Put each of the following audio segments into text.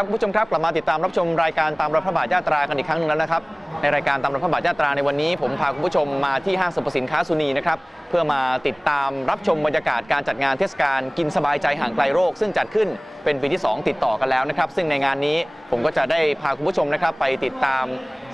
ครับคุณผู้ชมครับกลับมาติดตามรับชมรายการตามรอยพระบาทยาตรากันอีกครั้งหนึงแล้วนะครับในรายการตามรอยพระบาทยาตราในวันนี้ผมพาคุณผู้ชมมาที่ห้างสรรพสินค้าสุนีนะครับเพื่อมาติดตามรับชมบรรยากาศการจัดงานเทศกาลกินสบายใจห่างไกลโรค ซึ่งจัดขึ้นเป็นปีที่ 2 ติดต่อกันแล้วนะครับ ซึ่งในงานนี้ผมก็จะได้พาคุณผู้ชมนะครับ ไปติดตาม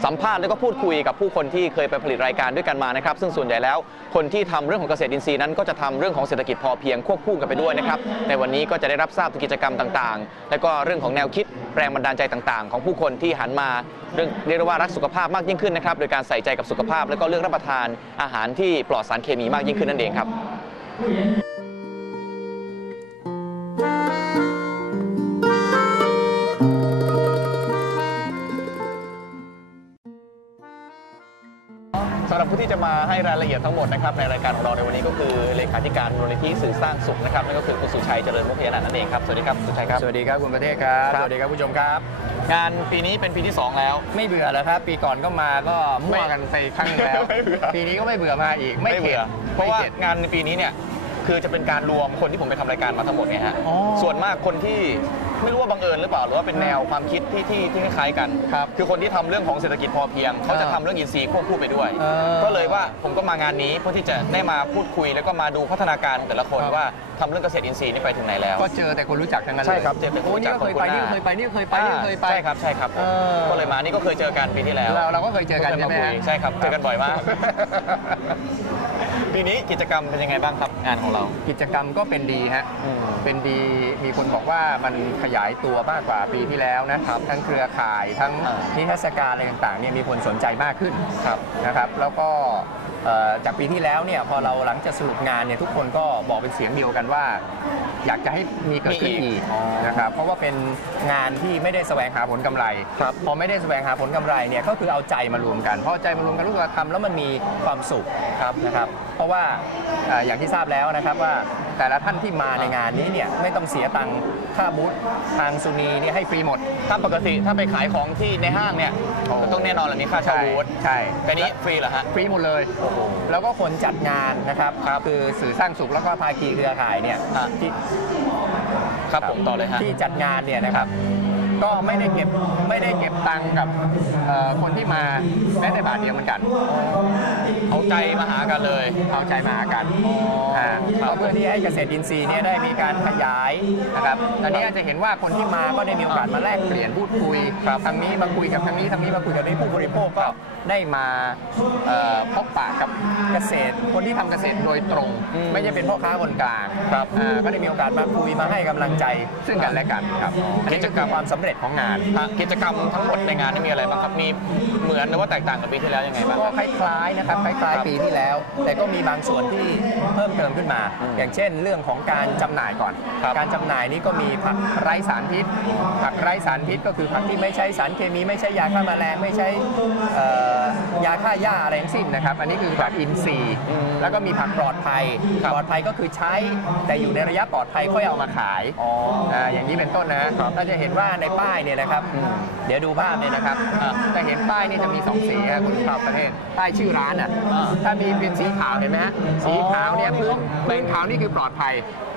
สัมภาษณ์แล้วก็พูดคุยกับผู้คนที่เคยไปผลิตรายการด้วยกันมานะครับ ซึ่งส่วนใหญ่แล้วคนที่ทำเรื่องของเกษตรอินทรีย์นั้นก็จะทำเรื่องของเศรษฐกิจพอเพียงควบคู่กันไปด้วยนะครับในวันนี้ก็จะได้รับทราบถึงกิจกรรมต่างๆ และก็เรื่องของแนวคิดแรงบันดาลใจต่าง ๆ ของผู้คนที่หันมาเรื่องเรียกว่ารักสุขภาพมากยิ่งขึ้นนะครับโดยการใส่ใจกับสุขภาพ และก็เลือกรับประทานอาหารที่ปลอดสารเคมีมากยิ่งขึ้นนั่นเองครับสำหรับผู้ที่จะมาให้รายละเอียดทั้งหมดนะครับในรายการของเราในวันนี้ก็คือเลขาธิการมูลนิธิสื่อสร้างสุขนะครับนั่นก็คือคุณสุชัยเจริญมุขยานันท์นั่นเองครับสวัสดีครับสุชัยครับสวัสดีครับคุณประเทศครับครับสวัสดีครับผู้ชมครับ งานปีนี้เป็นปีที่ 2 แล้ว ไม่เบื่อแล้วครับ ปีก่อนก็มาก็มั่วกันไปครั้งหนึ่งแล้ว ไม่เบื่อปีนี้ก็ไม่เบื่อมาอีกไม่ไม่เข็เบื่ดอเพราะว่าไม่ข็ดงานในปีนี้เนี่ยคือจะเป็นการรวมคนที่ผมไปทำรายการมาทั้งหมดไงฮะอ๋อส่วนมากคนที่ ไม่รู้ว่าบังเอิญหรือเปล่าหรือว่าเป็นแนวความคิดที่ที่ที่คล้ายๆกันครับคือคนที่ทำเรื่องของเศรษฐกิจพอเพียงเขาจะอ่าทำเรื่องอินทรีย์ควบคู่ไปด้วย เออก็เลยว่าผมก็มางานนี้เพื่อที่จะได้มาพูดคุย แล้วก็มาดูพัฒนาการของแต่ละคนครับ ว่าทำเรื่องเกษตรอินทรีย์นี่ไปถึงไหนแล้ว ก็เจอแต่คนรู้จักทั้งนั้นเลยใช่ครับเจอแต่คนโอ้รู้นี่จักก็เคยไปคนคุ้นหนี่น้าก็เคยไปนี่ก็เคยไปนี่ก็เคยไปใช่ครับใช่ครับเออ ก็เลยมานี่ก็เคยเจอกันปีที่แล้วเราเราก็เคยเจอกันใช่ไหมคุฮะยใช่ครับเจอกันบ่อยมาก ปีนี้กิจกรรมเป็นยังไงบ้างครับงานของเรา กิจกรรมก็เป็นดีฮะ อืม เป็นดี มีคนบอกว่ามันขยายตัวมากกว่าปีที่แล้วนะครับ ทั้งเครือข่าย ทั้งอ่านินิทรรศการอะไรต่างๆเนี่ยมีคนสนใจมากขึ้นครับนะครับ แล้วก็เอ่อ จากปีที่แล้วเนี่ยพอเราหลังจากสรุปงานเนี่ยทุกคนก็บอกเป็นเสียงเดียวกันว่า อยากจะให้มีเกิดขึ้นมีอีกอีกอ๋อนะครับเพราะว่าเป็นงานที่ไม่ได้แสวงหาผลกำไรครับพอไม่ได้แสวงหาผลกำไรเนี่ยก็คือเอาใจมารวมกันเพราะเอาใจมารวมกันรู้สึกว่าทำแล้วมันมีความสุขครับนะครับเพราะว่าเอ่ออย่างที่ทราบแล้วนะครับว่าแต่ละท่านที่มาในงานนี้เนี่ยไม่ต้องเสียตังค่าบูธทางซูนีเนี่ยให้ฟรีหมด ถ้าปกติถ้าไปขายของที่ในห้างเนี่ยอ๋อก็ต้องแน่นอนแหละมีค่าเช่าบูธใช่แต่นี้ฟรีเหรอฮะฟรีหมดเลยแล้วก็คนจัดงานนะครับครับคือสื่อสร้างสุขแล้วก็ภาคีเครือข่ายเนี่ยฮะที่ครับผมต่อเลยฮะที่จัดงานเนี่ยนะครับ ก็ไม่ได้เก็บไม่ได้เก็บตังค์กับเอ่อคนที่มาแม้แต่บาทเดียวเหมือนกัน เอาใจมาหากันเลย เอาใจมาหากันอ่าก็เพื่อที่ให้เกษตรอินทรีย์เนี่ยได้มีการขยายนะครับอันนี้อาจจะเห็นว่าคนที่มาก็ได้มีโอกาสมาแลกเปลี่ยนพูดคุยครับทางนี้มาคุยกับทางนี้ทางนี้มาคุยกับนี้ผู้บริโภคก็ได้มาเอ่อพบปะกับเกษตร คนที่ทำเกษตรโดยตรง อืมไม่ใช่เป็นพ่อค้าคนกลางครับอ่าก็ได้มีโอกาสมาคุยมาให้กำลังใจซึ่งกันและกันครับอ๋ออัอันนนี้นี้จะจะคือความสำเร็จของงานฮะกิจกรรมทั้งหมดในงานนี่มีอะไรบ้างครับ มีเหมือนหรือว่าแตกต่างกับปีที่แล้วยังไงบ้างก็ครับ คล้ายๆนะครับคล้ายครับๆปีที่แล้ว แต่ก็มีบางส่วนที่เพิ่มเติมขึ้นมา อืมอย่างเช่น เรื่องของการจำหน่ายก่อน ครับการจำหน่ายนี้ก็มีผักไร้สารพิษ ผักไร้สารพิษก็คือผักที่ไม่ใช้สารเคมีไม่ใช้ยาฆ่าแมลงไม่ใช้เอ่อยาฆ่าหญ้าอะไรทั้งสิ้นนะครับ อันนี้คือผักอินทรีย์ อืมแล้วก็มีผักปลอดภัย ครับ ปลอดภัยก็คือใช้แต่อยู่ในระยะปลอดภัยค่อยเอามาขาย อ๋อ อ่าอย่างนี้เป็นต้นนะครับเราจะเห็นว่าในป้ายเนี่ยนะครับอืมเดี๋ยวดูภาพเนี่ยนะครับอ่าจะเห็นป้ายนี่จะมีสองสีครับคุณภาพประเทศป้ายชื่อร้านอะอ่าถ้ามีเป็นสีขาวเห็นไหมฮะสีขาวเนี่ยพื้นพื้นขาวนี่คือปลอดภัย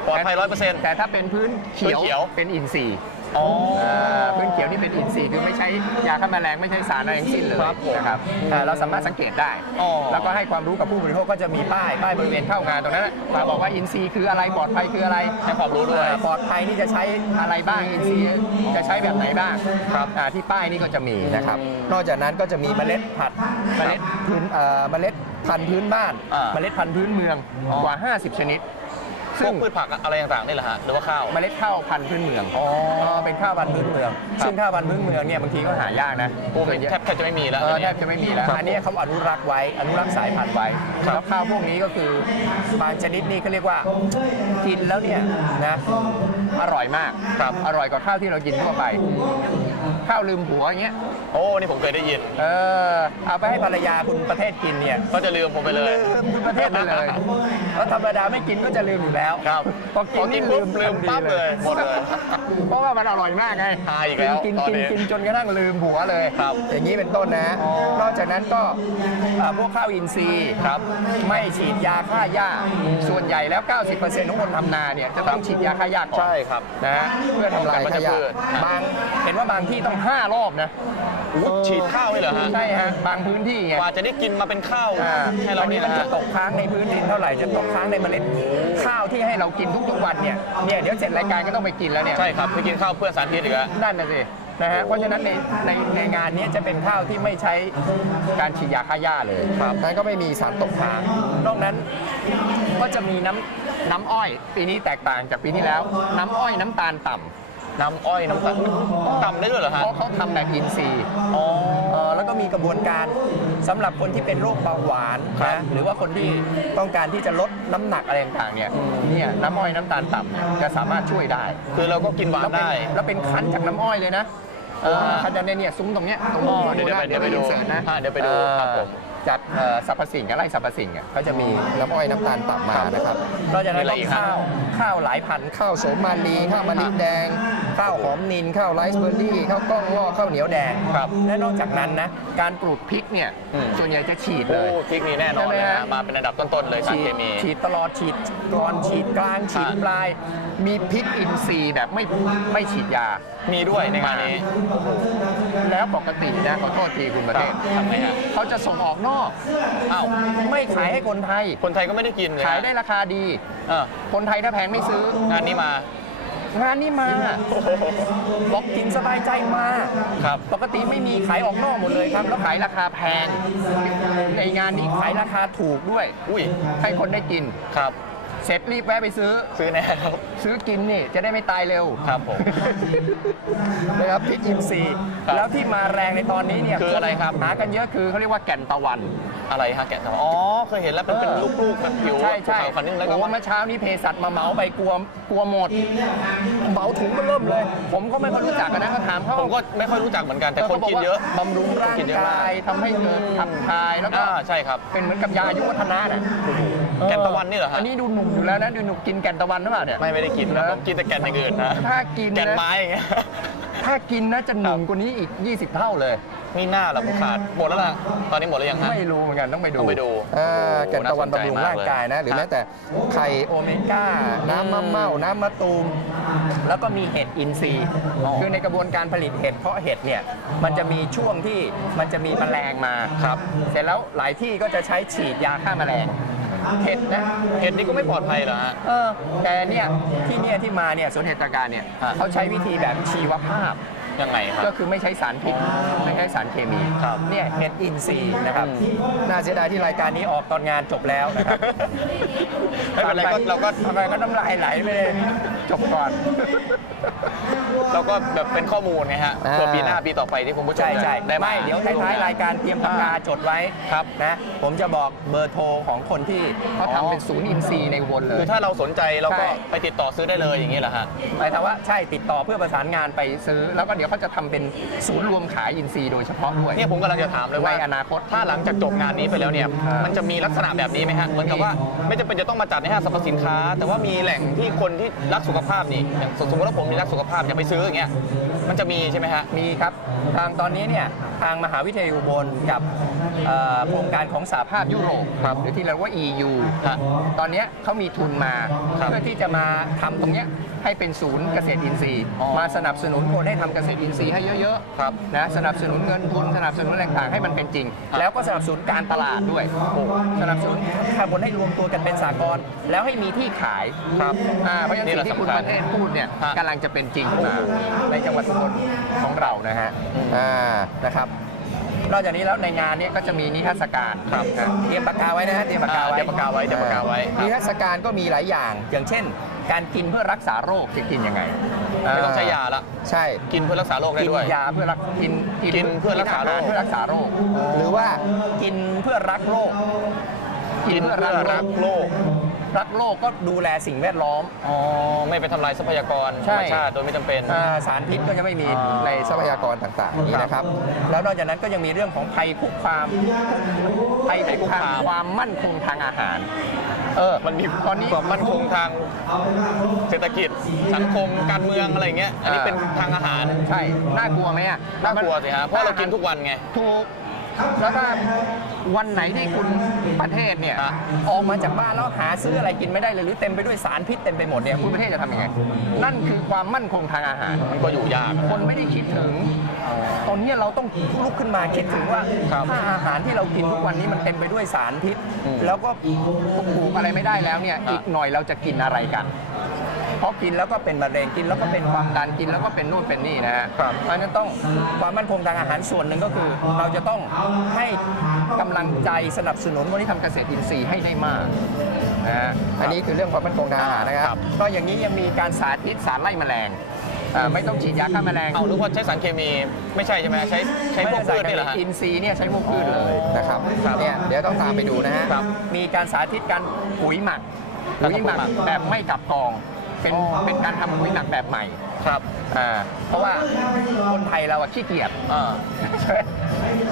ปลอดภัยร้อยเปอร์เซ็นต์แต่ถ้าเป็นพื้นเขียวพื้นเขียวเป็นอินทรีย์ อ๋ออ่าพื้นเขียวนี่เป็นอินทรีย์คือไม่ใช้ยาฆ่าแมลงไม่ใช้สารอะไรทั้งสิ้นเลยครับผมนะครับอ่าเราสามารถสังเกตได้ อ๋อ แล้วก็ให้ความรู้กับผู้บริโภคก็จะมีป้ายป้ายบริเวณเข้างานตรงนั้นนะเราบอกว่าอินทรีย์คืออะไรปลอดภัยคืออะไร ให้ความรู้ด้วย อ่าปลอดภัยนี่จะใช้อะไรบ้างอินทรีย์จะใช้แบบไหนบ้างครับอ่าที่ป้ายนี่ก็จะมีนะครับ อืมนอกจากนั้นก็จะมีเมล็ดผัดเมล็ดพื้นเอ่อเมล็ดพันธุ์พื้นบ้าน อ่าเมล็ดพันธุ์พื้นเมืองอ๋อกว่า 50 ชนิด พวซึ่กงพืชผักอะไรต่างๆนี่แหละฮะหรือว่าข้าว เมล็ดข้าวพันธุ์พื้นเมืองอ๋อเป็นข้าวพันธุ์พื้นเมือง ครับ ซึ่งข้าวพันธุ์พื้นเมืองเนี่ยบางทีก็หายากนะโอ้ไม่แทบแทบจะไม่มีแล้วเออเดี๋ยวแทนี้ บจะไม่มีแล้ว ครับอันนี้เขาอนุรักษ์ไว้ อนุรักษ์สายพันธุ์ไว้ ครับแล้วข้าวพวกนี้ก็คือบางชนิดนี่เขาเรียกว่ากินแล้วเนี่ยนะอร่อยมากครับ อร่อยกว่าข้าวที่เรากินทั่วไป ข้าวลืมหัวอย่างเงี้ย โอ้นี่ผมเคยได้ยินเออ เอาไปให้ภรรยาคุณประเทศกินเนี่ย ก็จะลืมผมไปเลย ลืมคุณประเทศไปเลยเพราะธรรมดาไม่กินก็จะลืมอยู่แล้วครับพอกินนี่พอกินปุ๊ลืบมลืมปั๊บเลยหมดเลยเพราะว่ามันอร่อยมากไงหาอีกแล้วกินตอนกินนี้กินจนกระทั่งลืมหัวเลยครับ อย่างนี้เป็นต้นนะอ๋อนอกจากนั้นก็อ่าพวกข้าวอินทรีย์ครับ ไม่ฉีดยาฆ่าหญ้าส่วนใหญ่แล้ว 90%ของคนทำนาเนี่ยจะต้องฉีดยาฆ่าหญ้าก่อนใช่ครับนะฮะเพื่อทำลายป้องกันขยะวัชพืชครับบางเห็นว่าบางที่ต้อง 5 รอบนะอู้ฉีดข้าวให้เหรอฮะใช่ฮะบางพื้นที่ไงกว่าจะได้กินมาเป็นข้าวอ่าให้เราอันเนี่นี้ยมันนะจะฮะตกค้างในพื้นดินเท่าไหร่จะตกค้างในเมล็ดข้าวที่ให้เรากินทุกๆวันเนี่ยเนี่ยเดี๋ยวเสร็จรายการก็ต้องไปกินแล้วเนี่ยใช่ครับไปกินข้าวเพื่อนสารพิษอีกแล้วนั่นน่ะสินะฮะเพราะฉะนั้นในในในงานนี้จะเป็นข้าวที่ไม่ใช้การฉีดยาฆ่าหญ้าเลยครับนั้นก็ไม่มีสารตกค้างนอกนั้นก็จะมีน้ำน้ำอ้อย ปีนี้แตกต่างจากปีที่แล้ว น้ำอ้อยน้ำตาลต่ำน้ำอ้อยน้ำตาลต่ำได้ด้วยเหรอฮะเพราะเขาทำแบบอินทรีย์อ๋อเอ่อ แล้วก็มีกระบวนการสำหรับคนที่เป็นโรคเบาหวานครับนะหรือว่าคนที่ต้องการที่จะลดน้ำหนักอะไรต่างๆเนี่ยเนี่ยน้ำอ้อยน้ำตาลต่ำเนี่ยจะสามารถช่วยได้ คือเราก็กินหวานแล้วเป็นได้แล้วเป็นคั้นจากน้ำอ้อยเลยนะเอออ่าคั้นจากในเนี่ยซุ้มตรงเนี้ยตรงอ๋นี้อเดี๋ยวนะเดี๋ยวไปเดี๋ยวไปดูอินเสิร์ตนะอ่าเดี๋ยวไปดูครับผม จากเอ่อสรรพสิ่งอะไรสรรพสิ่งอะเขาจะมีน้ำอ้อยน้ำตาลต่ำมานะครับนอกจากนั้นมีอะไรก็อีกครับ ข้าวข้าวหลายพันธุ์ข้าวโสมมาลีข้าวมะลิแดง ข้าวหอมนินข้าวไรซ์เบอร์รี่ข้าวกล้องงอกข้าวเหนียวแดงครับ และนอกจากนั้นนะการปลูกพริกเนี่ยอืม ส่วนใหญ่จะฉีดเลโอ้ยพริกนี่แน่นอนเลยใช่ไหมนะฮะ มาเป็นอันดับต้นๆเลยสารฉีเคดมี ฉีดตลอดฉีดก่อนฉีดกลางฉีดอ่าปลาย มีพริกอินทรีย์แบบไม่ไม่ฉีดยา มีด้วยในงานนี้ แล้วปกตินะขอโทษทีคุณประเทศทำไงฮะเขาจะส่งออกนอกอ้าวไม่ขายให้คนไทย คนไทยก็ไม่ได้กินเลยขายฮะได้ราคาดีเออคนไทยถ้าแพงไม่ซื้องานนี้มางานนี้มาบอกกินสบายใจมาครับ ปกติไม่มีขายออกนอกหมดเลยครับ แล้วขายราคาแพง ในงานนี้ขายราคาถูกด้วย อุ้ยให้คนได้กินครับ เสร็จรีบแวะไปซื้อ ซื้อแน่ครับ ซื้อกินนี่จะได้ไม่ตายเร็วครับผม นะครับพริกอินทรีย์ครับ แล้วที่มาแรงในตอนนี้เนี่ยคืออะไรครับ หากันเยอะคือเขาเรียกว่าแก่นตะวัน อะไรฮะแกะสลักอ๋อเคยเห็นแล้วเป็นเป็นลูกๆแบบผิวใช่ใช่ขาวคันนึงแล้วก็ โอ้เมื่อเช้านี้เภสัชมาเหมาไปกลัวกลัวหมดเหมาถุงมาเริ่มเลย ผมก็ไม่ค่อยรู้จักกันนะก็ถามเขาผมก็ไม่ค่อยรู้จักเหมือนกันแต่คนขาบกินเยอะว่าบำรุงร่างคนกินเยอะมากกายทำให้เกิดขับถ่ายแล้วก็อ่าใช่ครับ เป็นเหมือนกับยาอายุวัฒนะน่ะแก่นตะวันนี่เหรอฮะ อันนี้ดูหนุ่มอยู่แล้วนะดูหนุ่มกินแก่นตะวันหรือเปล่าเนี่ย ไม่ไม่ได้กินนะนะผมกินแต่แกนอย่างอื่นนะถ้ากินนะ แกนไม้อย่างเงี้ย ถ้ากินนะจะหนุ่มกว่านี้อีก 20 เท่าเลย นี่หน้าเราขาดหมดแล้วล่ะตอนนี้หมดแล้วยังฮะ ไม่รู้เหมือนกันต้องไปดู ต้องไปดู อ่าโอ้โหแก่นตะวันน่าสนใจบำรุงมากร่างกายนะ หรือเลยแม้แต่ไข่โอเมก้า น้ำมะเม่า น้ำมะตูม แล้วก็มีเห็ดอินทรีย์ อ๋อคือในกระบวนการผลิตเห็ดเพาะเห็ดเนี่ย มันจะมีช่วงที่มันจะมีแมลงมาครับ เสร็จแล้วหลายที่ก็จะใช้ฉีดยาฆ่าแมลง เห็ดนะเห็ดนี่ก็ไม่ปลอดภัยเหรอฮะ เออแต่เนี่ยที่เนี่ยที่มาเนี่ยสวนเห็ดตะการเนี่ยฮะ เขาใช้วิธีแบบชีวภาพ ยังไงครับ ก็คือไม่ใช้สารพิษไม่ใช้สารเคมีครับเนี่ยเห็ดอินทรีย์นะครับ อืม น่าเสียดายที่รายการนี้ออกตอนงานจบแล้วนะครับ ไม่เป็นไรก็เราก็ทำไมก็น้ำลายไหลไปเลย จบก่อน เราก็แบบเป็นข้อมูลไงฮะอ่า เพื่อปีหน้าปีต่อไปที่คุณผู้ชมใช่ใช่ได้าไม่เดี๋ยวท้ายๆรายการเตรียมปากกาจดไว้ครับ นะ ผมจะบอกเบอร์โทรของคนที่เขาอ๋อทำเป็นศูนย์อินทรีย์ในวนเลคืย อถ้าเราสนใจเราก็ใช่ ไปติดต่อซื้อได้เลยอย่างนี้เหรอฮะ หมายถึงว่าใช่ติดต่อเพื่อประสานงานไปซื้อ แล้วก็เดี๋ยวเขาจะทำเป็นศูนย์รวมขายอินทรีย์โดยเฉพาะด้วยเนี่ยผมกำลังจะถามเลยว่าในอนาคต ถ้าหลังจากจบงานนี้ไปแล้วเนี่ย อ่ามัมันจะมีลักษณะแบบนี้ไหมฮะ เหมือนกับว่าไม่จำเป็นจะต้องมาจัดในห้างสรรพสินค้า แต่ว่ามีแหล่งที่คนที่รักสุขภาพนี่อย่างสมมติว่าผมมีรักสุขภาพอยากไปซื้ออย่างเงี้ยมันจะมีใช่ไหมฮะ มีครับ ทางตอนนี้เนี่ยทางมหาวิทยาลัยอุบลกับเอ่อโครงการของสหภาพยุโรปครับหรือที่เรียกว่า EU ฮะตอนเนี้ยเขามีทุนมาครับเพื่อที่จะมาทำตรงเนี้ยให้เป็นศูนย์เกษตรอินทรีย์อ๋อ มาสนับสนุนคนให้ทำเกษตรอินทรีย์ให้เยอะครับๆนะสนับสนุนเงินทุนสนับสนุนอะไรต่างๆให้มันเป็นจริง ครับแล้วก็สนับสนุนการตลาดด้วยสนับสนุนถ้าคนให้รวมตัวกันเป็นสากลแล้วให้มีที่ขายครับอ่าเพราะฉะนั้นนี่สิ่แหละงที่คุณสำคัปญระเทศพูดเนี่ยฮะกำลังจะเป็นจริงขึ้นมาในจังหวัดอุบลของเรานะฮะอืมอ่านะครับนอกจากนี้แล้วในงานเนี้ก็จะมีนิทรรศการครับนะเตรียมปากกาไว้นะฮะเตรียมปากกาไว้อ่าเตรียมปากกาไว้เตรียมปากกาไว้ครับนิทรรศการก็มีหลายอย่าง อย่างเช่น การกินเพื่อรักษาโรคจะกินยังไงไม่ต้องใช้ยาละใช่กินเพื่อรักษาโรคได้กินด้วยยาเพื่อรักกินกินเพื่อรักษาโรคนอหเพื่อรักษาโรค หรือว่ากินเพื่อรักโลกกินเพื่อรักโลก รักโลกก็ดูแลสิ่งแวดล้อม อ๋อ ไม่ไปทำลายทรัพยากรธใช่รรมชาติโดยไม่จำเป็น อ่าสารพิษก็จะไม่มีอ่าในทรัพยากรต่างๆนี้นะครับ แล้วนอกจากนั้นก็ยังมีเรื่องของภัยคุกคามภัยคุกคามความมั่นคงทางอาหาร เออมันมีตอนนี้ ความมั่นคงทางเศรษฐกิจสังคมการเมืองอะไรอย่างเงี้ย อันนี้อ่าเป็นทางอาหาร ใช่ น่ากลัวไหมอะน่ากลัวสิฮะเพราะเรากินทุกวันไง ถูก แล้วถ้าวันไหนที่คุณประเทศเนี่ยฮะออกมาจากบ้านแล้วหาซื้ออะไรกินไม่ได้เลยหรือเต็มไปด้วยสารพิษเต็มไปหมดเนี่ยคุณประเทศจะทำยังไง นั่นคือความมั่นคงทางอาหารมันก็อยู่ยากคนไม่ได้คิดถึง ตอนนี้เราต้องลุกขึ้นมาคิดถึงว่าครับถ้าอาหารที่เรากินทุกวันนี้มันเต็มไปด้วยสารพิษอืมแล้วก็ปลูกอะไรไม่ได้แล้วเนี่ยครับอีกหน่อยเราจะกินอะไรกัน เพราะกินแล้วก็เป็นมะเร็งกินแล้วก็เป็นความดันกินแล้วก็เป็นนู่นเป็นนี่นะฮะครับเพราะฉะนั้นต้องความมั่นคงทางอาหารส่วนหนึ่งก็คือ เราจะต้องให้กำลังใจสนับสนุนคนที่ทำเกษตรอินทรีย์ให้ได้มากนะฮะอันนี้คือเรื่องความมั่นคงทางอาหารนะคครัรับบก็อย่างนี้ยังมีการสาธิตสารไล่แมลงอ่าไม่ต้องฉีดยาฆ่าแมลงเอานึกว่าใช้สารเคมีไม่ใช่ใช่ไหมใช้ใช้พวกพืชนี่แหละฮะอินทรีย์เนี่ยใช้พวกพืชเลยนะครับครับเนี่ยเดี๋ยวต้องตามไปดูนะฮะครับมีการสาธิตการปุ๋ยหมักการปุ๋ยทำหมักปุ๋ยหมักแบบไม่กลับกอง เป็นอ๋อเป็นการทำปุ๋ยหมักแบบใหม่ครับอ่าเพราะว่าคนไทยเราอะขี้เกียจอ่า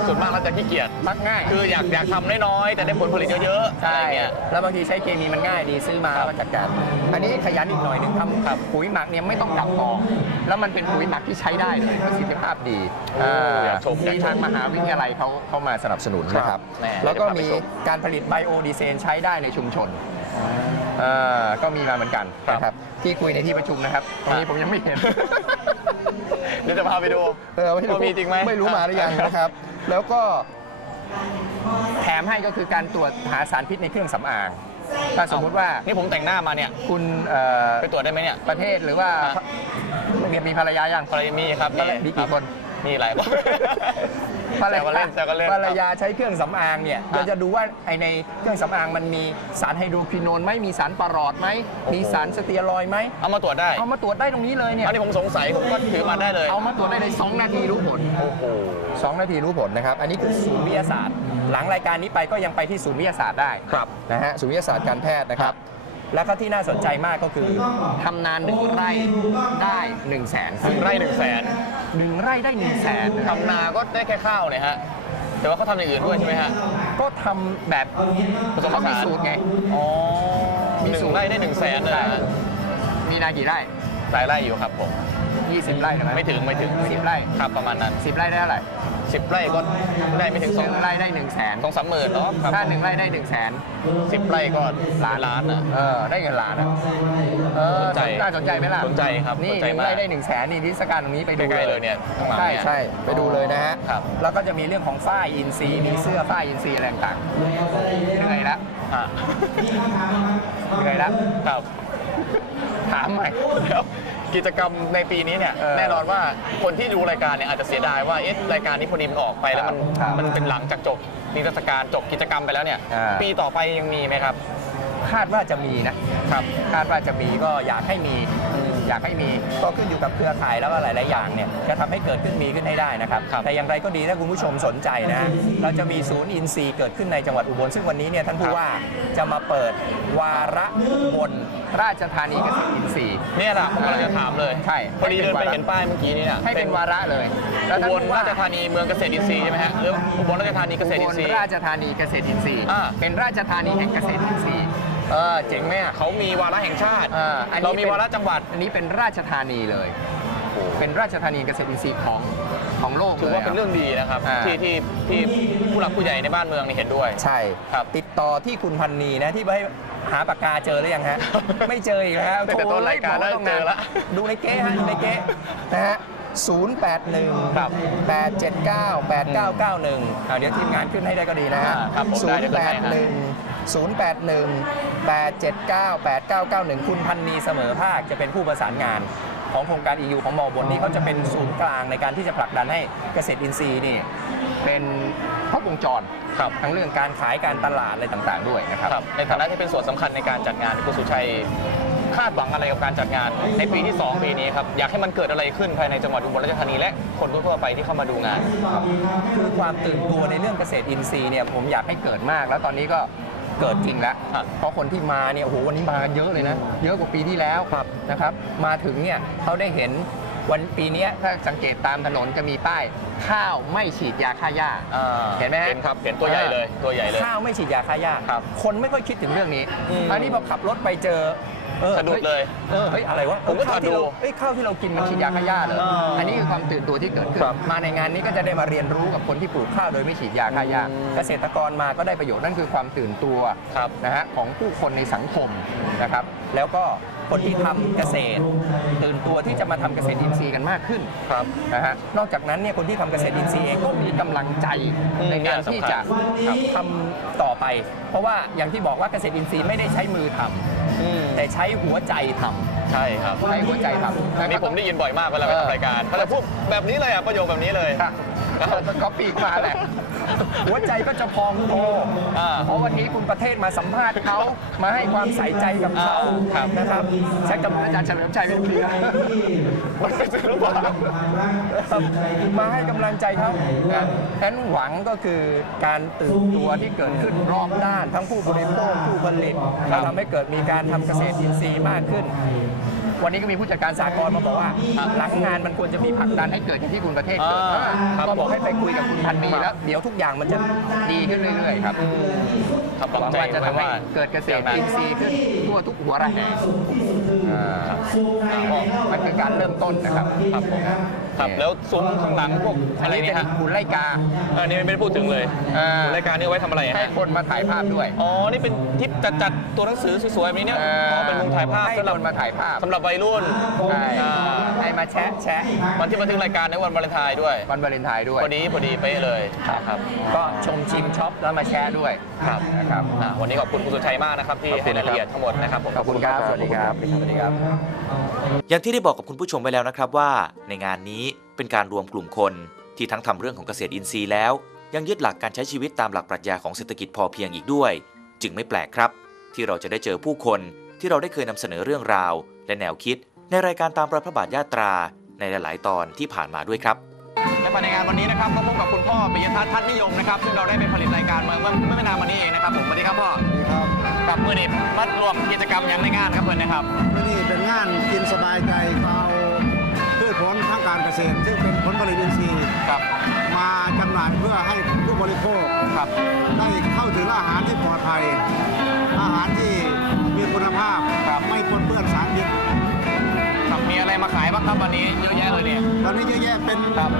ส่วนมากเราจะขี้เกียจมักง่าย คืออยากอยากทำน้อยๆแต่ได้ผลผลิตเยอะๆใช่อะไรเงี้ยแล้วบางทีใช้เคมีมันง่ายดีซื้อมาครับแล้วก็จัดการอันนี้ขยันอีกหน่อยหนึงทำครับปุ๋ยหมักเนี่ยไม่ต้องกลับกอง แล้วมันเป็นปุ๋ยหมักที่ใช้ได้เลยประสิทธิภาพดีอยากชมอยากมีชมทางมหาวิทยาลัยเขาเขามาสนับสนุนนะครับแน่แล้วก็เดี๋ยวพาไปมีชมการผลิตไบโอดีเซนใช้ได้ในชุมชน อ่าก็มีมาเหมือนกันครับนะครับ ที่คุยในที่ประชุมนะครับ ตรงนี้ผมยังไม่เห็น เดี๋ยวจะพาไปดูเออไม่รู้ว่ามีจริงไหมไม่รู้มาหรือยังนะครับ แล้วก็แถมให้ก็คือการตรวจหาสารพิษในเครื่องสำอาง ถ้าสมมุติว่านี่ผมแต่งหน้ามาเนี่ยคุณเอ่อไปตรวจได้ไหมเนี่ย ประเทศหรือว่าครับมีมีภรรยายังภรรยามีครับภรรยามีกี่คน มีหลายคน ภรรแซวกันเล่นแซวกันเล่นภรรยาใช้เครื่องสำอางเนี่ยครัเราบจะดูว่าไอในเครื่องสำอางมันมีสารไฮโดรควิโนนไหมมีสารปารอดไหมโอ้โหมีสารสเตียรอยด์ไหมเอามาตรวจได้เอามาตรวจได้ตรงนี้เลยเนี่ยอันนี้ผมสงสัยผมก็ถือมาได้เลยเอามาตรวจได้ใน2นาทีรู้ผล โอ้โห 2 นาทีรู้ผลนะครับ อันนี้คือศูนย์วิทยาศาสตร์ หลังรายการนี้ไปก็ยังไปที่ศูนย์วิทยาศาสตร์ได้ครับนะฮะศูนย์วิทยาศาสตร์การแพทย์นะครับ แล้วก็ที่น่าสนใจมากก็คือทำนานหนึ่งไร่ได้1นึ่งแสนหนึ่งไร่หนึ่งแสนหนึ่งไร่ได้1นึ่งแสนทำนาก็ได้แค่ข้าวเนี่ยฮะแต่ว่าเขาทำอย่างอื่นด้วยใช่ไหมฮะก็ทำแบบผสมผเขามีสานสูตรไง อ๋อมีมีสูสูตงรไร่ได้หนึ่งแสนเลยนะฮะมีนากี่ไร่หลายไร่อยู่ครับผม 20 ไร่ได้ไหมไม่ถึงไม่ถึงสิบไร่ ครับประมาณนั้น 10 ไร่ได้เท่าไหร่สิบไร่ก็ได้ไม่ถึงหสองนึ่งไร่ได้1นึ่งแสนสองสามหมื่นเนาะครับถ้าหนึ่งไร่ได้1นึ่งแสนสิบไร่ก็ล้านล้านอะ เออได้เงินล้านอะเออสนใจน่าสนใจไหมล่ะสนใจครับนี่สนหใจนึ่งมากไร่ได้1นึ่งแสนนี่นิทรรศการตรงนี้ไปดูใกล้ๆเลยเนี่ยข้างหลังใช่เนี่ยใช่ไปดูเลยนะฮะครับ แล้วก็จะมีเรื่องของฝ้ายอินทรีย์มีเสื้อฝ้ายอินทรีย์อะไรต่างๆเหนื่อยละอะเหนื่อยละ ครับถามใหม่ เดี๋ยว กิจกรรมในปีนี้เนี่ยเออแน่นอนว่าคนที่ดูรายการเนี่ยอาจจะเสียดายว่าเอ๊ะรายการนี้พอดีมันออกไปแล้วมันครับมันเป็นหลังจากจบนิทรรศการจบกิจกรรมไปแล้วเนี่ยอ่า ปีต่อไปยังมีไหมครับคาดว่าจะมีนะ ครับ คาดว่าจะมีก็อยากให้มี อยากให้มีก็ขึ้นอยู่กับเครือข่ายแล้วก็หลาย ๆ อย่างเนี่ยจะทำให้เกิดขึ้นมีขึ้นให้ได้นะครับครับ แต่อย่างไรก็ดีถ้าคุณผู้ชมสนใจนะเราจะมีศูนย์อินทรีย์เกิดขึ้นในจังหวัดอุบลซึ่งวันนี้เนี่ยท่านผู้ว่าจะมาเปิดวาระอุบลราชธานีเกษตรอินทรีย์เนี่ยแหละผมกำลังจะถามเลยใช่พอดีเดินไปเห็นป้ายเมื่อกี้นี่เนี่ยให้เป็นวาระเลยแล้วท่านอุบลผู้ว่าราชธานีเมืองเกษตรอินทรีย์ใช่ไหมฮะหรืออุบลราชธานีเกษตรอุอิบนลทรีย์ราชธานีเกษตรอินทรีย์อ่าเป็นราชธานีแห่งเกษตรอินทรีย์ เออเจ๋งไหมอะเขามีวาระแห่งชาติ อ่าอันนี้เรามีเป็นวาระจังหวัด อันนี้เป็นราชธานีเลย เป็นราชธานีเกษตรอินทรีย์ของของโลกถือว่าเป็นลยะเรื่องดีนะครับ อ่า ที่ที่ที่ผู้หลักผู้ใหญ่ในบ้านเมืองนี่เห็นด้วย ใช่ ครับติดต่อที่คุณพันนีนะที่ไปหาปากกาเจอหรือยังฮะ ไม่เจออีกแล้วแต่ต้นรายการโทได้บอกเจอละดูในเก๊ฮะดูในเก๊นะฮะ 081 ครับ879 8991อ่าเดี๋ยวทีมงานขึ้นให้ได้ก็ดีนะฮะ อ่าครับผมได้เดี๋ยวขึ้นให้ฮะ081 081 879 8991 คุณพันนีเสมอภาคจะเป็นผู้ประสานงานของโครงการ EU ของมอบนนี้เขาจะเป็นศูนย์กลางในการที่จะผลักดันให้เกษตรอินทรีย์นี่เป็นครบวงจรครับทั้งเรื่องการขายการตลาดอะไรต่างๆ ด้วยนะครับครับในฐานะที่เป็นส่วนสำคัญในการจัดงานคุณสุชัยคาดหวังอะไรกับการจัดงาน ในปีที่ 2 ปีนี้ครับ อยากให้มันเกิดอะไรขึ้นภายในจังหวัดอุบลราชธานีและคนทั่วๆไปที่เข้ามาดูงาน คือความตื่นตัวในเรื่องเกษตรอินทรีย์เนี่ยผมอยากให้เกิดมาก แล้วตอนนี้ก็ เกิดจริงแล้ว ครับเพราะคนที่มาเนี่ยโอ้โหวันนี้มากันเยอะเลยนะ เยอะกว่าปีที่แล้วนะครับ มาถึงเนี่ยเขาได้เห็นวันปีเนี้ยถ้าสังเกตตามถนนจะมีป้าย ข้าวไม่ฉีดยาฆ่าหญ้าเห็นไหมฮะ เห็นครับ เห็นตัวใหญ่เลย ตัวใหญ่เลย ข้าวไม่ฉีดยาฆ่าหญ้าครับคนไม่ค่อยคิดถึงเรื่องนี้ อืม อันนี้พอขับรถไปเจอ ออสะดุดเลย เออเฮ้ยอะไรวะผมก็ข้าวที่เราดูเอ้ยข้าวที่เรากินมันฉีดยาฆ่าหญ้าเหรออ่าอันนี้คือความตื่นตัวที่เกิดขึ้น ครับมาในงานนี้ก็จะได้มาเรียนรู้กับคนที่ปลูกข้าวโดยไม่ฉีดยาฆ่าหญ้าอืม เกษตรกรมาก็ได้ประโยชน์นั่นคือความตื่นตัวครับ นะฮะของผู้คนในสังคมนะครับ แล้วก็คนที่ทำเกษตร ตื่นตัวที่จะมาทำเกษตรอินทรีย์กันมากขึ้น ครับ นะฮะนอกจากนั้นเนี่ยคนที่ทำเกษตรอินทรีย์เองก็มีกำลังใจอืมในการที่จะครับทำต่อไป เพราะว่าอย่างที่บอกว่าเกษตรอินทรีย์ไม่ได้ใช้มือทำ อืม แต่ใช้หัวใจทำใช่ครับใช้หัวใจทำอันนี้ผมได้ยินบ่อยมากเวลาไปเออทำรายการเขาจะพูดแบบนี้เลยอะประโยคแบบนี้เลยครับก็ปีกมาแหละ หัวใจก็จะพองโตอ่าเพราะวันนี้คุณประเทศมาสัมภาษณ์เขามาให้ความใส่ใจกับเขาอ่าครับนะครับใช้กำลังอาจารย์เฉลิมชัยเป็นเพียมันเป็นศิลปะมาให้กำลังใจเขานะฉะนั้นหวังก็คือการตื่นตัวที่เกิดขึ้นรอบด้าน ทั้งผู้บริโภคผู้ผลิตครับทำให้เกิดมีการทำเกษตรอินทรีย์มากขึ้น วันนี้ก็มีผู้จัดการสากลมาบอกว่าหลังงานมันควรจะมีผลักดันให้เกิดอย่างที่คุณประเทศเกิดอ่าครับก็บอกให้ไปคุยกับคุณพันมีแล้ว เดี๋ยวทุกอย่างมันจะดีขึ้นเรื่อยๆครับครับหวังใจว่าจะทำให้ว่าเกิดเกษตรอินทรีย์ขึ้นทั่วทุกหัวระแหงอ่ามันคือการเริ่มต้นนะครับครับผม ครับแล้วซุ้มข้างหลังพวกอัอะนไรนี้นี่เป็นฮะหุ่นไล่กาอันนี้ไม่ได้พูดถึงเลยอ่ารายการนี้เอาไว้ทำอะไรให้ฮะคนมาถ่ายภาพด้วยอ๋อนี่เป็นทิปจัดจัดตัวหนังสือสวยๆแบบนี้เนี่ยอ๋อเป็นมุมถ่ายภาพให้สำหรับคนมาถ่ายภาพสำหรับวัยรุ่นใช่อ่าให้มาแชะแชะวันที่มาถึงรายการในวันวาเลนไทน์ด้วยวันวาเลนไทน์ด้วย พอดีพอดีเป๊ะเลยครับก็ชมชิมช็อปแล้วมาแชร์ด้วยครับนะครับ อ่าวันนี้ขอบคุณคุณสุชัยมากนะครับที่ขอบคุให้ณรายละเอียดนะครับทั้งหมดนะครับผม ขอบคุณครับสวัสดีครับ สวัสดีครับ อย่างที่ได้บอกกับคุณผู้ชมไปแล้วนะครับว่า ในงานนี้ เป็นการรวมกลุ่มคน ที่ทั้งทำเรื่องของเกษตรอินทรีย์แล้ว ยังยึดหลักการใช้ชีวิตตามหลักปรัชญาของเศรษฐกิจพอเพียงอีกด้วย จึงไม่แปลกครับ ที่เราจะได้เจอผู้คนที่เราได้เคยนำเสนอเรื่องราว และแนวคิด ในรายการตามรอยพระบาทยาตราในหลาย ๆ ตอนที่ผ่านมาด้วยครับและภายในงานวันนี้นะครับก็พบกับคุณพ่อปิยทัศน์ทัศน์นิยมนะครับซึ่งเราได้ไปผลิตรายการมาเมื่อเมื่อไม่นานมานี้เองนะครับผมสวัสดีครับพ่อครับกับมือนี้มัดรวมกิจกรรมอย่างในงานครับเพื่อนนะครับที่นี่เป็นงานกินสบายใจก็เอาพืช ผลทางการเกษตร ซึ่งเป็นผลผลิตอินทรีย์ครับ มาจำหน่ายเพื่อให้ผู้บริโภคครับ ได้เข้าถึงอาหารที่ปลอดภัย อาหารที่มีคุณภาพครับ ไม่ปนเปื้อนสารพิษครับมีอะไรมาขายบ้างครับวันนี้เยอะแยะเลยเนี่ยตอนนี้เยอะแยะเป็นครับ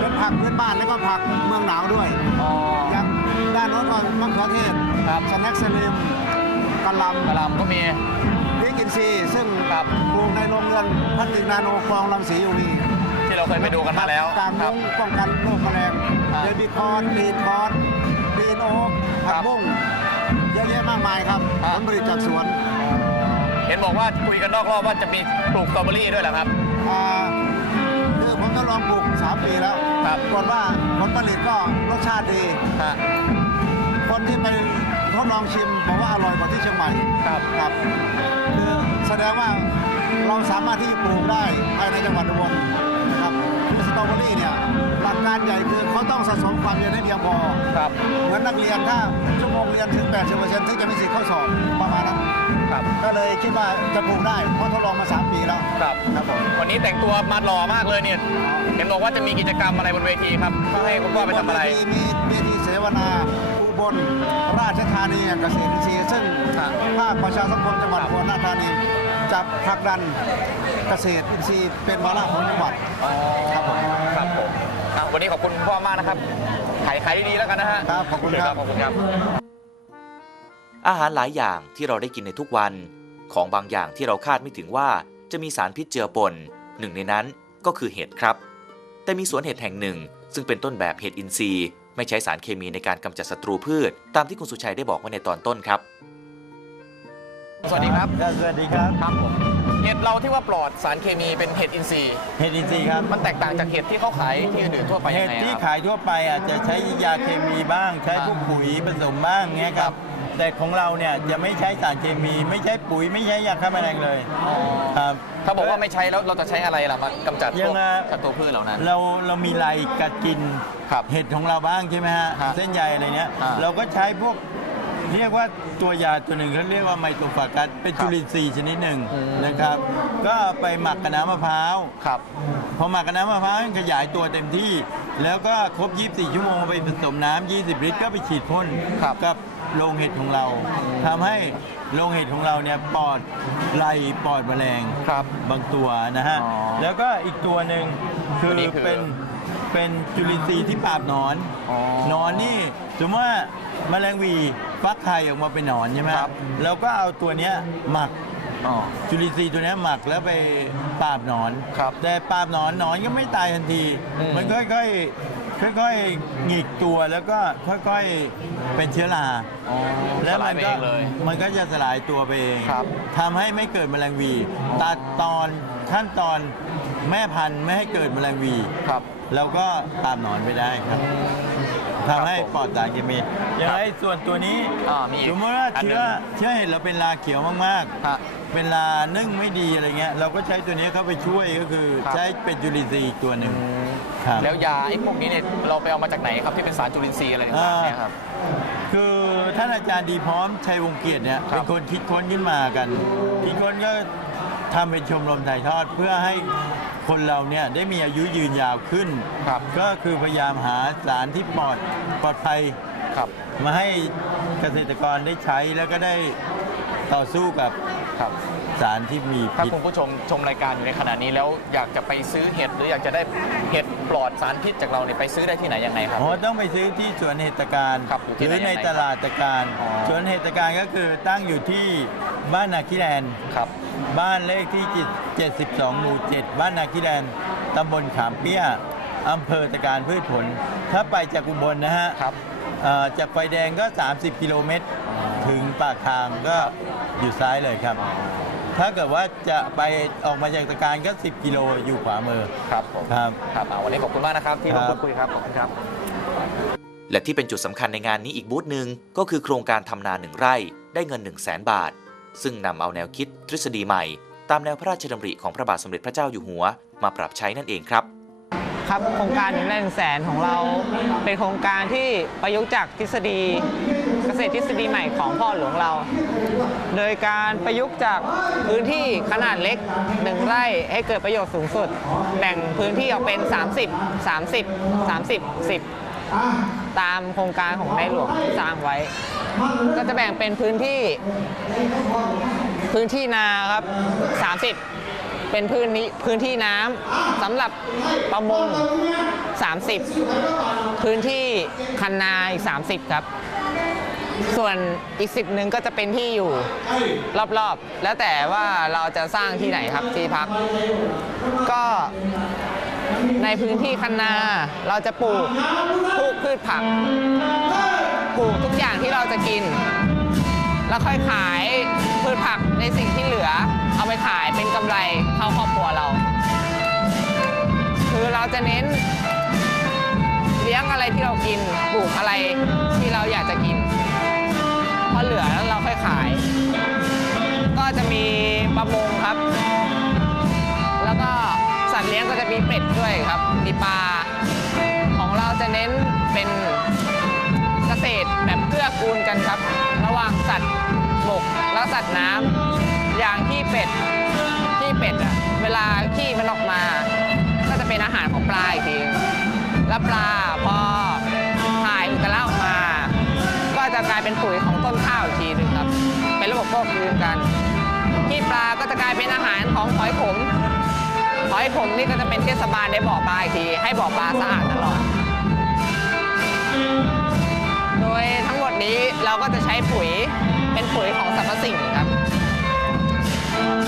เป็นผักพื้นบ้านแล้วก็ผักเมืองหนาวด้วยอ๋อ อย่างด้านโน้นก็มะเขือเทศครับ สแน็คสลิมกะหล่ำกระหลำก็มีพริกอิ นทรีย์ซึ่งครับปลูกในโรงเรือนพลาสติกนาโนฟองรังสี UV ที่เราเคยไปดูกันมาแล้วการครัมุ้บงป้องกันโรคแมลงครับเดบิคอนกรีนคอนกรีนโอ๊กครัผักบบุ้งเยอะแยะมากมายครับครัผบลผลิตจากสวนเห็นบอกว่าคุยกันนอกรอบว่าจะมีปลูกสตรอเบอรี่ด้วยเหรอครับ อ่าคือผมก็ลองปลูก 3 ปีแล้วครับ ปรากฏว่าผลผลิตก็รสชาติดี ฮะคนที่ไปทดลองชิมบอกว่าอร่อยกว่าที่เชียงใหม่ครับ ครับคือ แสดงว่าเราสามารถที่จะปลูกได้ภายในจังหวัดอุบลนะครับคือสตรอเบอรี่เนี่ยหลักการใหญ่คือเขาต้องสะสมความเย็นให้เพียงพอครับเหมือนนักเรียนถ้าชั่วโมงเรียนถึง 80%ถึงจะมีสิทธิ์เข้าสอบประมาณนั้นครับก็เลยคิดว่าจะปลูกได้เพราะทดลองมา 3 ปีแล้วครับครับผมวันนี้แต่งตัวมาหล่อมากเลยเนี่ยเห็นบอกว่าจะมีกิจกรรมอะไรบนเวทีครับก็ให้คุณพ่อไปทำอะไรบนเวทีมีเวทีเสวนาอุบลราชธานีแห่งเกษตรอินทรีย์ซึ่งครับภาคประชาสังคมจังหวัดอุบลราชธานี จะผลักดันเกษตรอินทรีย์เป็นวาระของจังหวัดครับผม ครับผมอะวันนี้ขอบคุณคุณพ่อมากนะครับขายขายดีๆแล้วกันนะฮะครับขอบคุณครับ ขอบคุณครับ อาหารหลายอย่างที่เราได้กินในทุกวัน ของบางอย่างที่เราคาดไม่ถึงว่าจะมีสารพิษเจือปน หนึ่งในนั้นก็คือเห็ดครับ แต่มีสวนเห็ดแห่งหนึ่ง ซึ่งเป็นต้นแบบเห็ดอินทรีย์ ไม่ใช้สารเคมีในการกำจัดศัตรูพืช ตามที่คุณสุชัยได้บอกไว้ในตอนต้นครับ สวัสดีครับ สวัสดีครับครับผมเห็ดเราที่ว่าปลอดสารเคมีเป็นเห็ดอินทรีย์เห็ดอินทรีย์ครับ มันแตกต่างจากเห็ดที่เขาขายที่อื่นๆทั่วไปเห็ยัดงไงที่ครับขายทั่วไปอาจจะใช้ยาเคมีบ้าง ใช้ครับพวกปุ๋ยผสมบ้างเงี้ยคครัรับบแต่ของเราเนี่ยจะไม่ใช้สารเคมี ไม่ใช้ปุ๋ยไม่ใช้ยาฆ่าแมลงเลยครับเขาบอกว่าไม่ใช้แล้วเราจะใช้อะไรล่ะมากำจัดพยัวกงไงศัตรูพืชเหล่านั้น เราเรามีลายกัดกินครับเห็ดของเราบ้างใช่ไหมฮะครับเส้นใยอะไรเนี้ยอ่าเราก็ใช้พวก เรียกว่าตัวยาตัวหนึ่งเขาเรียกว่าไมโตฟากัสเป็นจุลินทรีย์ชนิดหนึ่งอืมนะครับ ก็ไปหมักกับน้ำมะพร้าวครับพอหมักกับน้ำมะพร้าวมันขยายตัวเต็มที่ แล้วก็ครบ 24 ชั่วโมงไปผสมน้ำ 20 ลิตร ก็ไปฉีดพ่นครับกับโรงเห็ดของเราทำให้โรงเห็ดของเราเนี่ยปลอดไล่ปลอดแมลงครับบางตัวนะฮะอ๋อแล้วก็อีกตัวหนึ่งคืตัวอนี้คือเป็นเป็นจุลินทรีย์ที่ปราบหนอนอ๋อหนอนนี่สมมติว่าแมลงหวี ฟักไข่ออกมาเป็นหนอนใช่ไหมครับเราก็เอาตัวเนี้ยหมักอ๋อ จุลินทรีย์ตัวเนี้ยหมักแล้วไปปราบหนอน ครับแต่ปราบหนอนหนอนก็ไม่ตายทันที อืม มันค่อยๆค่อยๆหงิกตัวแล้วก็ค่อยๆเป็นเชื้อรา อ๋อแล้วสลามัยไปก็เองเลย มันก็จะสลายตัวไปเองครับทำให้ไม่เกิดแมลงหวีตัดตอนขั้นตอนแม่พันธุ์ไม่ให้เกิดแมลงหวี ครับ เราก็ปราบหนอนไปได้ครับ ทำให้ครับผมปลอดสารเคมีอย่างไรส่วนตัวนี้อ่ามีอีกสมมติว่าอันหนึ่เชื้องเชื้อเห็ดเราเป็นราเขียวมากๆฮะเป็นลานึ่งไม่ดีอะไรเงี้ย เราก็ใช้ตัวนี้เข้าไปช่วยก็คือครับ ใช้เป็นจุลินทรีย์อีกตัวหนึ่งครับ แล้วยาไอ้พวกนี้เนี่ยเราไปเอามาจากไหนครับที่เป็นสารจุลินทรีย์อะไรต่างๆเนี่ยครับ คือท่านอาจารย์ดีพร้อมชัยวงศ์เกียรติเนี่ยครับเป็นคนคิดค้นขึ้นมากันคิดค้นก็ทำเป็นชมรมถ่ายทอดเพื่อให้ คนเราเนี่ยได้มีอายุยืนยาวขึ้น ครับก็คือพยายามหาสารที่ปลอดปลอดภัย ครับมาให้เกษตรกรได้ใช้แล้วก็ได้ต่อสู้กับ ครับ สารที่มีถ้าพิษ คุณผู้ชมชมรายการอยู่ในขณะนี้แล้วอยากจะไปซื้อเห็ดหรืออยากจะได้เห็ดปลอดสารพิษจากเราเนี่ยไปซื้อได้ที่ไหนยังไงครับ อ๋อต้องไปซื้อที่สวนเหตุการครับอยู่ที่หไหนรือในยังไงตลาดตะการอ๋อ สวนเหตุการก็คือตั้งอยู่ที่บ้านนาคิแลนด์ครับ บ้านเลขที่72หมู่7บ้านนาคิแลนด์ตำบลขามเปี้ยอำเภอตะการพืชผล ถ้าไปจากอุบลนะฮะครับ เอ่อจากไฟแดงก็ 30 กิโลเมตร ถึงปากทางก็อยู่ซ้ายเลยครับ ถ้าเกิดว่าจะไปออกมาจากตะการก็ 10 กิโลอยู่ขวามือ ครับผมครับ ครับอ่าวันนี้ขอบคุณมากนะครับที่ครัร่วบมพูดคุยครับขอบคุณครับ และที่เป็นจุดสำคัญในงานนี้อีกบูธหนึ่งก็คือโครงการทำนาหนึ่งไร่ได้เงิน 1 0 0 0 0แสนบาท ซึ่งนำเอาแนวคิดทฤษฎีใหม่ ตามแนวพระราชดำริของพระบาทสมเด็จพระเจ้าอยู่หัว มาปรับใช้นั่นเองครับครับโครงการหนึ่งแรงแสนของเราเป็นโครงการที่ประยุกต์จากทฤษฎีเก ษตรทฤษฎีใหม่ของพ่อหลวงเรา โดยการประยุกต์จากพื้นที่ขนาดเล็ก 1 ไร่ให้เกิดประโยชน์สูงสุด แบ่งพื้นที่ออกเป็น 30 30 30 10 ตามโครงการของในหลวงสร้างไว้ ก็จะแบ่งเป็นพื้นที่ พื้นที่นาครับ 30 เป็นพื้นนี้พื้นที่น้ำสำหรับประมง30 พื้นที่คันนาอีก 30 ครับ ส่วนอีก10หนึ่งก็จะเป็นที่อยู่รอบๆ แล้วแต่ว่าเราจะสร้างที่ไหนครับที่พัก ก็ในพื้นที่คันนาเราจะปลูกปลูกพืชผักปลูกทุกอย่างที่เราจะกิน แล้วค่อยขายพืชผักในสิ่งที่เหลือ เอาไปขายเป็นกำไรเข้าครอบครัวเรา คือเราจะเน้นเลี้ยงอะไรที่เรากินปลูกอะไรที่เราอยากจะกิน อเหลือแล้วเราค่อยขาย ก็จะมีประมงครับ แล้วก็สัตว์เลี้ยงก็จะมีเป็ดด้วยครับ มีปลา ของเราจะเน้นเป็นเกษตรแบบเกื้อกูลกันครับ ระหว่างสัตว์บกและสัตว์น้ำอย่างที่เป็ดที่เป็ดอะเวลาขี้มันออกมา ก็จะเป็นอาหารของปลาอีกทีแล้วปลาพอถ่ายอุจจาระออกมา ก็จะกลายเป็นปุ๋ยของ อีกทีหนึงครับ เป็นระบบควบคุมกันขี้ปลาก็จะกลายเป็นอาหารของหอยขมหอยขมนี่ก็จะเป็นเทศบาลได้บ่อปลาอีกที ให้บ่อปลาสะอาดตลอด โดยทั้งหมดนี้เราก็จะใช้ปุ๋ยเป็นปุ๋ยของสรรพสิ่งครับ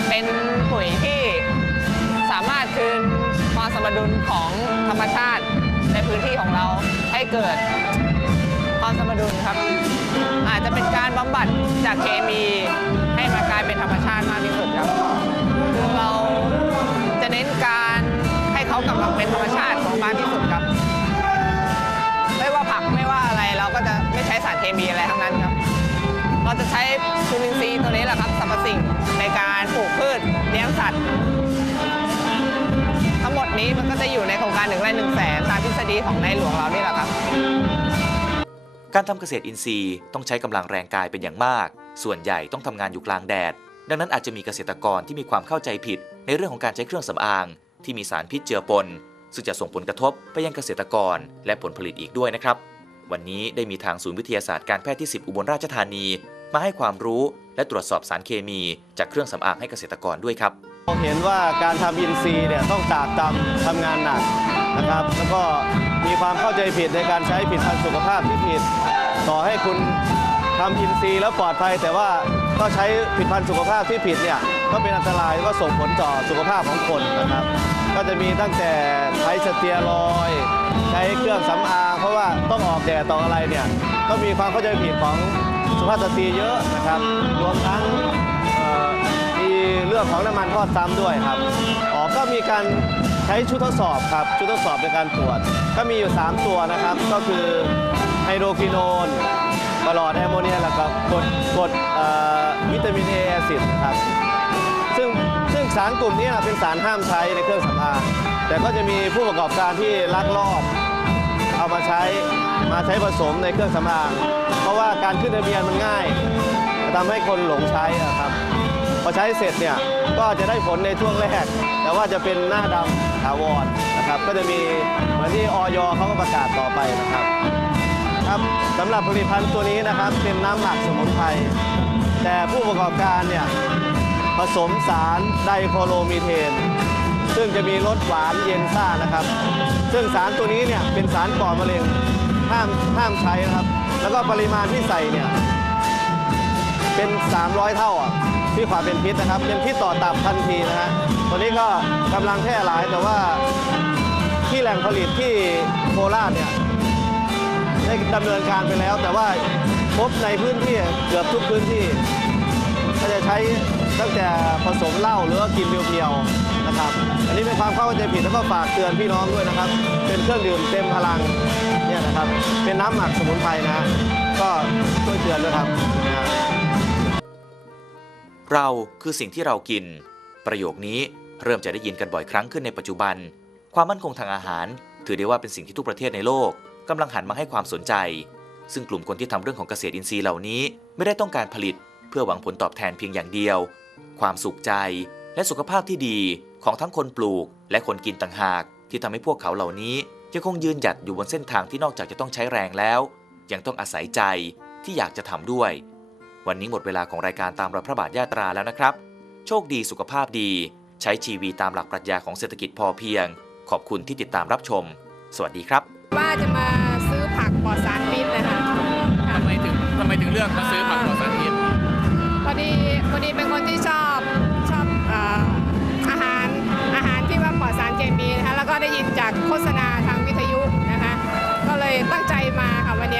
เป็นปุ๋ยที่สามารถคืนความสมดุลของธรรมชาติในพื้นที่ของเราให้เกิดความสมดุลครับ อาจจะเป็นการบำบัดจากเคมีให้มากลายเป็นธรรมชาติมากที่สุดครับคือเราจะเน้นการให้เขากลับมาเป็นธรรมชาติของมากที่สุดครับ ไม่ว่าผักไม่ว่าอะไรเราก็จะไม่ใช้สารเคมีอะไรทั้งนั้นครับ เราจะใช้จุลินทรีย์ตัวนี้แหละครับสรรพสิ่งในการปลูกพืชเลี้ยงสัตว์ทั้งหมดนี้มันก็จะอยู่ในโครงการหนึ่งไร่หนึ่งแสนตามทฤษฎีของในหลวงเรานี่แหละครับ การทำเกษตรอินทรีย์ต้องใช้กำลังแรงกายเป็นอย่างมาก ส่วนใหญ่ต้องทำงานอยู่กลางแดด ดังนั้นอาจจะมีเกษตรกรที่มีความเข้าใจผิด ในเรื่องของการใช้เครื่องสำอาง ที่มีสารพิษเจือปน ซึ่งจะส่งผลกระทบไปยังเกษตรกรและผลผลิตอีกด้วยนะครับ วันนี้ได้มีทางศูนย์วิทยาศาสตร์การแพทย์ที่ 10 อุบลราชธานี มาให้ความรู้และตรวจสอบสารเคมีจากเครื่องสำอางให้เกษตรกรด้วยครับ เห็นว่าการทำอินทรีเนี่ยต้องตากตำทำงานหนักนะครับ แล้วก็มีความเข้าใจผิดในการใช้ผิดพันธุ์สุขภาพที่ผิด ต่อให้คุณทำอินทรีแล้วปลอดภัย แต่ว่าก็ใช้ผิดพันธุ์สุขภาพที่ผิดเนี่ยก็เป็นอันตรายก็ส่งผลต่อสุขภาพของคนนะครับ ก็จะมีตั้งแต่ใช้สเตียรอยใช้เครื่องสำอางเพราะว่าต้องออกแดดต่ออะไรเนี่ยก็มีความเข้าใจผิดของสุภาพสตรีเยอะนะครับรวมทั้ง รื่องของน้ำมันทอดซ้ำด้วยครับอ๋อก็มีการใช้ชุดทดสอบครับ ชุดทดสอบในการตรวจ ก็มีอยู่ 3 ตัวนะครับ ก็คือไฮโดรควิโนนบลอดแอมโมเนียแล้วก็กรดกรดเอ่อวิตามินเอแอซิดครับ ซึ่งซึ่งสารกลุ่มนี้เป็นสารห้ามใช้ในเครื่องสำอางแต่ก็จะมีผู้ประกอบการที่ลักลอบ เอามาใช้มาใช้ผสมในเครื่องสำอาง เพราะว่าการขึ้นทะเบียนมันง่ายทำให้คนหลงใช้ครับ อใช้เสร็จเนี่ยก็จะได้ผลในช่วงแรก แต่ว่าจะเป็นหน้าดำถาวรนะครับ ก็จะมีเหมือนที่ออยเขาก็ประกาศต่อไปนะครับครับสำหรับผลิตภัณฑ์ตัวนี้นะครับเป็นน้ำหมักสมุนไพรแต่ผู้ประกอบการเนี่ยผสมสารไดโคโลมีเทน ซึ่งจะมีรสหวานเย็นซ่านะครับ ซึ่งสารตัวนี้เนี่ยเป็นสารก่อมะเร็งห้ามห้ามใช้นะครับ แล้วก็ปริมาณที่ใส่เนี่ยเป็น 300 เท่าอะ ที่ความเป็นพิษนะครับ เป็นพิษต่อตับทันทีนะฮะตัวนี้ก็กำลังแพร่หลายแต่ว่าที่แหล่งผลิตที่โคราชเนี่ยได้ดำเนินการไปแล้ว แต่ว่าพบในพื้นที่เกือบทุกพื้นที่ ก็จะใช้ตั้งแต่ผสมเหล้าหรือกินเพียวๆนะครับ อันนี้เป็นความเข้าใจผิดแล้วก็ฝากเตือนพี่น้องด้วยนะครับ เป็นเครื่องดื่มเต็มพลังเนี่ยนะครับ เป็นน้ำหมักสมุนไพรนะ ก็ช่วยเตือนด้วยครับ เราคือสิ่งที่เรากิน ประโยคนี้เริ่มจะได้ยินกันบ่อยครั้งขึ้นในปัจจุบัน ความมั่นคงทางอาหาร ถือได้ว่าเป็นสิ่งที่ทุกประเทศในโลกกำลังหันมาให้ความสนใจ ซึ่งกลุ่มคนที่ทำเรื่องของเกษตรอินทรีย์เหล่านี้ ไม่ได้ต้องการผลิต เพื่อหวังผลตอบแทนเพียงอย่างเดียว ความสุขใจ และสุขภาพที่ดีของทั้งคนปลูก และคนกินต่างหาก ที่ทำให้พวกเขาเหล่านี้ยังคงยืนหยัดอยู่บนเส้นทางที่นอกจากจะต้องใช้แรงแล้ว ยังต้องอาศัยใจที่อยากจะทำด้วย วันนี้หมดเวลาของรายการตามรอยพระบาทยาตราแล้วนะครับ โชคดีสุขภาพดี ใช้ชีวีตามหลักปรัชญาของเศรษฐกิจพอเพียง ขอบคุณที่ติดตามรับชม สวัสดีครับ ว่าจะมาซื้อผักปลอดสารพิษนะคะค่ะทำไมถึงทำไมถึงเลือกมาซื้อผักปลอดสารพิษพอดีพอดีเป็นคนที่ชอบชอบเอ่ออาหารอาหารที่ว่าปลอดสารเคมีนะคะแล้วก็ได้ยินจากโฆษณาทางวิทยุนะคะ ก็เลยตั้งใจมาค่ะวันเนี้